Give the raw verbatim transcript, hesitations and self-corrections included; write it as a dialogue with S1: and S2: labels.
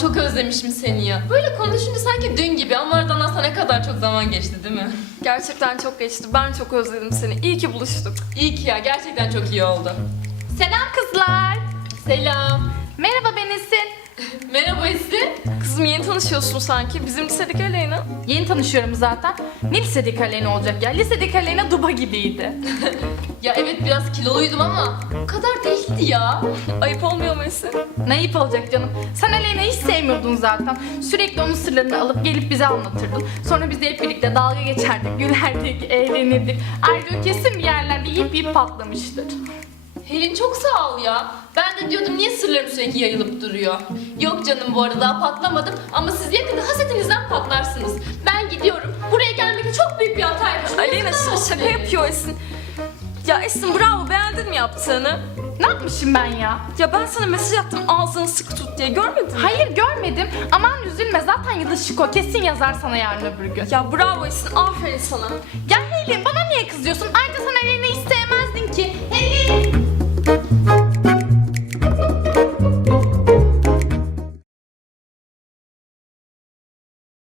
S1: çok özlemişim seni ya. Böyle konuşunca sanki dün gibi ama aradan aslında ne kadar çok zaman geçti değil mi?
S2: Gerçekten çok geçti. Ben çok özledim seni. İyi ki buluştuk.
S1: İyi ki ya, gerçekten çok iyi oldu.
S3: Selam kızlar.
S1: Selam.
S3: Merhaba ben Esin.
S1: Merhaba Esin.
S2: Kızım yeni tanışıyorsun sanki. Bizim lisedeki Aleyna.
S3: Yeni tanışıyorum zaten. Ne lisedeki Aleyna olacak ya? Lisedeki Aleyna duba gibiydi.
S1: Ya evet biraz kiloluydum ama o kadar değildi ya.
S2: Ayıp olmuyor mu Esin?
S3: Ne ayıp olacak canım. Sen Aleyna'yı hiç sevmiyordun zaten. Sürekli onun sırlarını alıp gelip bize anlatırdın. Sonra biz de hep birlikte dalga geçerdik, gülerdik, eğlenirdik. Ayrıca o kesin bir yerlerde yiyip yiyip patlamıştır.
S1: Helin çok sağ ol ya. Ben de diyordum niye sırlarım sürekli yayılıp duruyor. Yok canım bu arada daha patlamadım ama siz yakında hasetinizden patlarsınız. Ben gidiyorum. Buraya gelmek çok büyük bir hata yapmışım.
S2: Aleyna
S1: Yazıklar
S2: ş-
S1: olsun.
S2: şaka yapıyor Esin. Ya Esin bravo, beğendin mi yaptığını?
S3: Ne yapmışım ben ya?
S2: Ya ben sana mesaj attım ağzını sıkı tut diye, görmedin mi?
S3: Hayır görmedim. Aman üzülme zaten yılışık o. Kesin yazar sana yarın öbür gün.
S2: Ya bravo Esin, aferin sana.
S3: Ya Helin bana niye kızıyorsun? Ayrıca